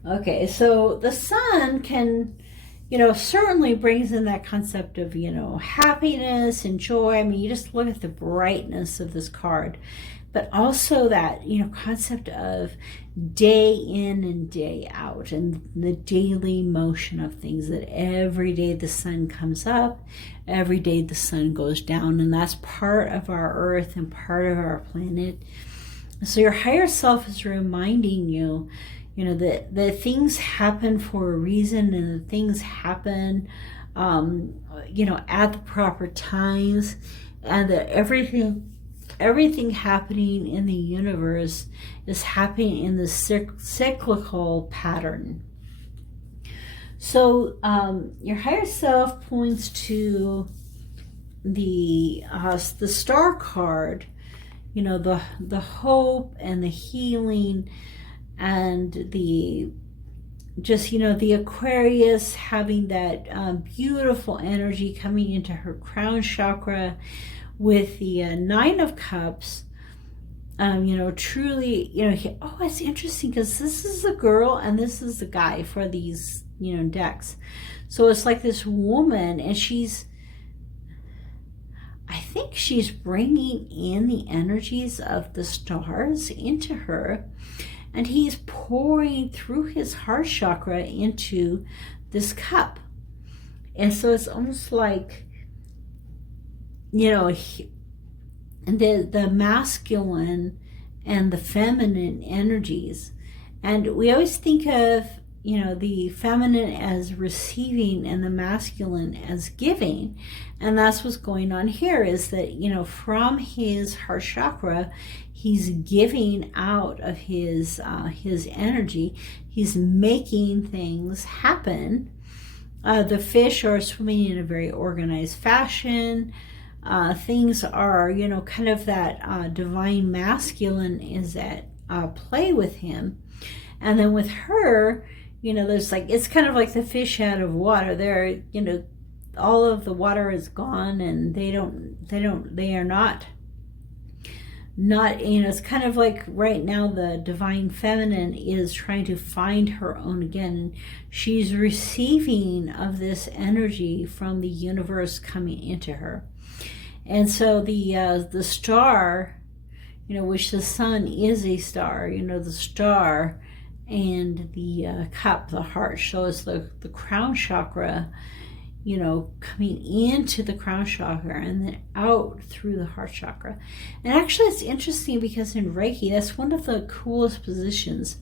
Okay, so the Sun can, you know, certainly brings in that concept of, you know, happiness and joy. I mean, you just look at the brightness of this card, but also that, you know, concept of day in and day out, and the daily motion of things, that every day the sun comes up, every day the sun goes down, and that's part of our earth and part of our planet. So your higher self is reminding you, you know, that things happen for a reason, and that things happen, you know, at the proper times, and that everything happening in the universe is happening in the cyclical pattern. So your higher self points to the Star card, you know, the hope and the healing, and the just, you know, the Aquarius having that beautiful energy coming into her crown chakra, with the 9 of Cups, you know, truly, you know, oh, it's interesting because this is the girl and this is the guy for these, you know, decks. So it's like this woman, and I think she's bringing in the energies of the stars into her, and he's pouring through his heart chakra into this cup. And so it's almost like, you know, the masculine and the feminine energies. And we always think of, you know, the feminine as receiving and the masculine as giving. And that's what's going on here, is that, you know, from his heart chakra, he's giving out of his energy. He's making things happen. The fish are swimming in a very organized fashion. Things are, you know, kind of that divine masculine is at play with him. And then with her, you know, there's like, it's kind of like the fish out of water. They're, you know, all of the water is gone, and they are not, you know, it's kind of like right now the divine feminine is trying to find her own again, and she's receiving of this energy from the universe coming into her. And so the star, you know, which the sun is a star, you know, the star and the cup, the heart, shows the crown chakra, you know, coming into the crown chakra and then out through the heart chakra. And actually it's interesting because in Reiki, that's one of the coolest positions,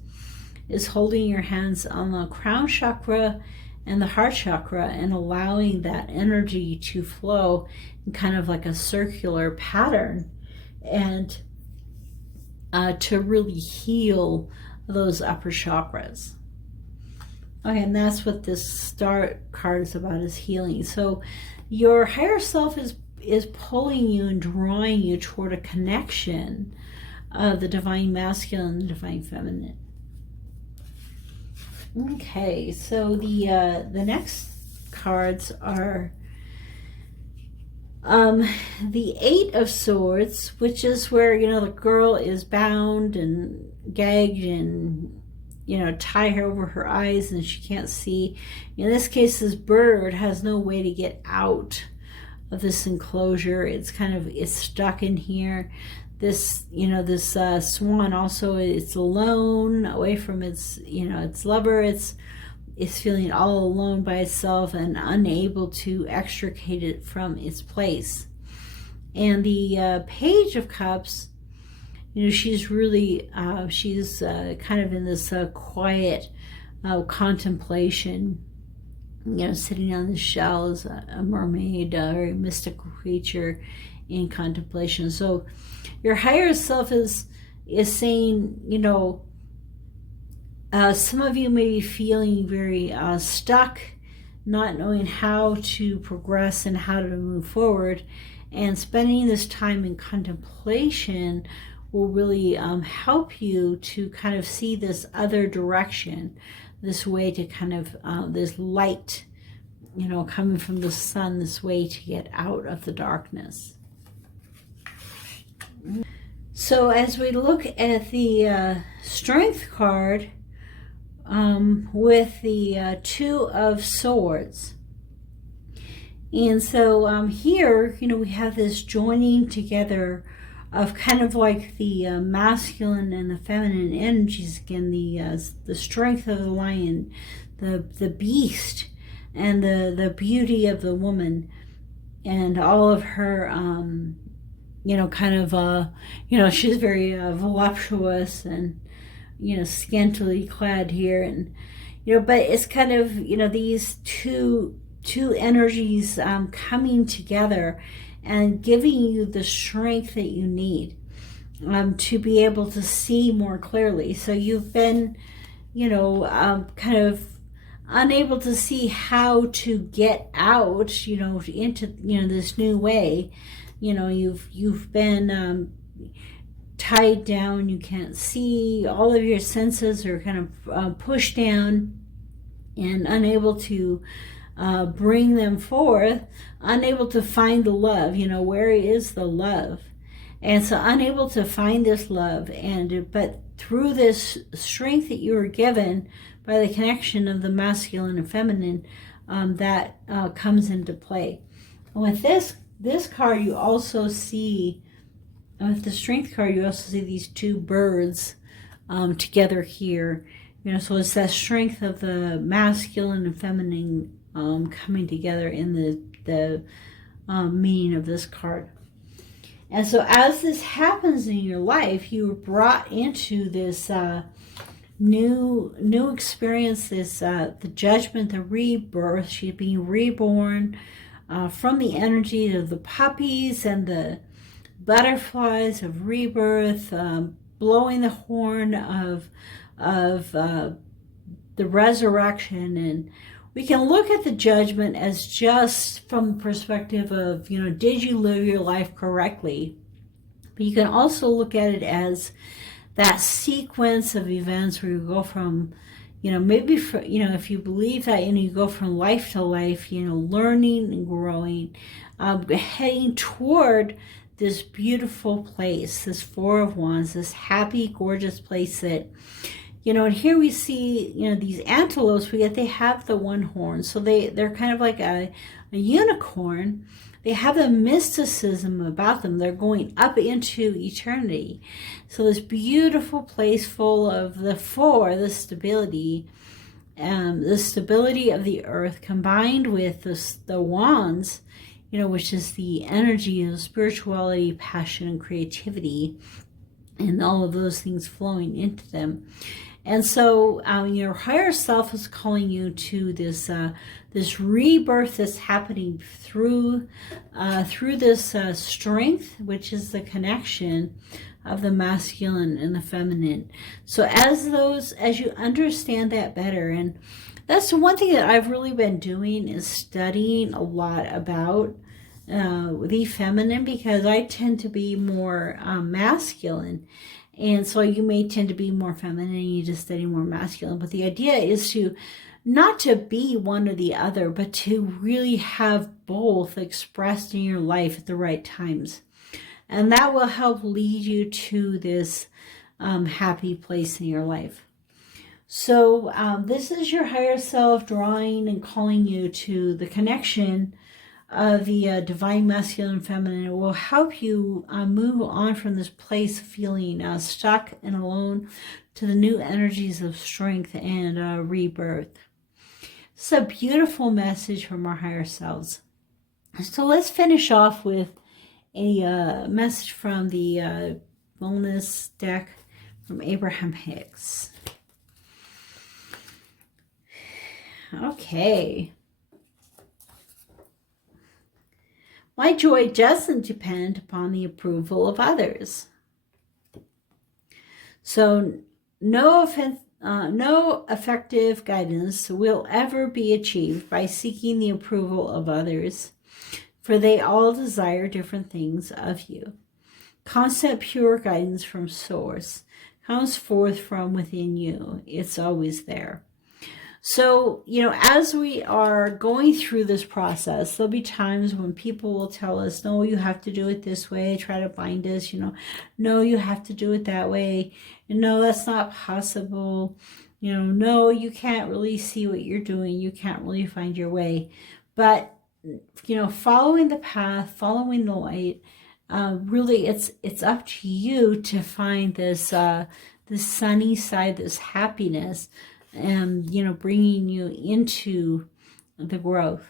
is holding your hands on the crown chakra and the heart chakra and allowing that energy to flow in kind of like a circular pattern, and to really heal those upper chakras. Okay, and that's what this star card is about, is healing. So your higher self is pulling you and drawing you toward a connection of the divine masculine and the divine feminine. Okay, so the next cards are the 8 of Swords, which is where, you know, the girl is bound and gagged and, you know, tie her over her eyes and she can't see. In this case, this bird has no way to get out of this enclosure. It's stuck in here. This, you know, this swan also, it's alone, away from its, you know, its lover. It's feeling all alone by itself and unable to extricate it from its place. And the Page of Cups you know, she's really, she's kind of in this quiet contemplation, you know, sitting on the shell as a mermaid, a very mystical creature in contemplation. So your higher self is saying, you know, some of you may be feeling very stuck, not knowing how to progress and how to move forward, and spending this time in contemplation will really help you to kind of see this other direction, this way to kind of, this light, you know, coming from the sun, this way to get out of the darkness. So as we look at the Strength card with the Two of Swords, and so here, you know, we have this joining together of kind of like the masculine and the feminine energies again, the strength of the lion, the beast, and the beauty of the woman, and all of her, you know, kind of, you know, she's very voluptuous and, you know, scantily clad here, and, you know, but it's kind of, you know, these two energies coming together and giving you the strength that you need to be able to see more clearly. So you've been, you know, kind of unable to see how to get out, you know, into, you know, this new way. You know, you've been tied down. You can't see. All of your senses are kind of pushed down and unable to bring them forth, unable to find the love. You know, where is the love? And so unable to find this love, but through this strength that you were given by the connection of the masculine and feminine, that comes into play. And with this card, you also see, with the Strength card, you also see these two birds together here. You know, so it's that strength of the masculine and feminine coming together in the meaning of this card. And so as this happens in your life, you are brought into this new experience, this the judgment, the rebirth. She's being reborn from the energy of the puppies and the butterflies of rebirth, blowing the horn of the resurrection. And we can look at the judgment as just from the perspective of, you know, did you live your life correctly? But you can also look at it as that sequence of events where you go from, you know, maybe, for, you know, if you believe that, you know, you go from life to life, you know, learning and growing, heading toward this beautiful place, this Four of Wands, this happy, gorgeous place that, you know, and here we see, you know, these antelopes, they have the one horn. So they're kind of like a unicorn. They have the mysticism about them. They're going up into eternity. So this beautiful place full of the four, the stability of the earth combined with the wands, you know, which is the energy of spirituality, passion, and creativity, and all of those things flowing into them. And so your higher self is calling you to this this rebirth that's happening through this strength, which is the connection of the masculine and the feminine. So as you understand that better, and that's the one thing that I've really been doing, is studying a lot about the feminine, because I tend to be more masculine. And so you may tend to be more feminine, and you just study more masculine. But the idea is to not to be one or the other, but to really have both expressed in your life at the right times. And that will help lead you to this happy place in your life. So this is your higher self drawing and calling you to the connection of the divine masculine and feminine. It will help you move on from this place of feeling stuck and alone to the new energies of strength and rebirth. It's a beautiful message from our higher selves. So let's finish off with a message from the bonus deck from Abraham Hicks. Okay. My joy doesn't depend upon the approval of others. So no effective guidance will ever be achieved by seeking the approval of others, for they all desire different things of you. Constant pure guidance from Source comes forth from within you. It's always there. So, as we are going through this process, there'll be times when people will tell us, no, you have to do it this way, try to bind us, no, you have to do it that way, and no, that's not possible, no, you can't really see what you're doing, you can't really find your way. But, following the path, following the light, really it's up to you to find this sunny side, this happiness, and bringing you into the growth.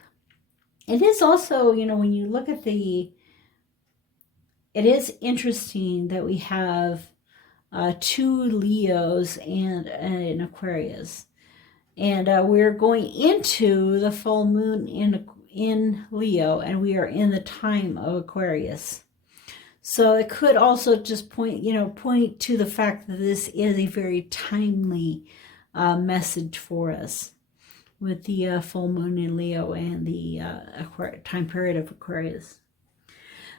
It is also, when you look at it is interesting that we have 2 Leos and an Aquarius, and we're going into the full moon in Leo, and we are in the time of Aquarius. So it could also just point to the fact that this is a very timely message for us with the full moon in Leo and the time period of Aquarius.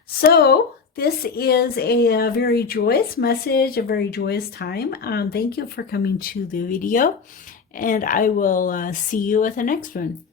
So this is a very joyous message, a very joyous time. Thank you for coming to the video, and I will see you at the next one.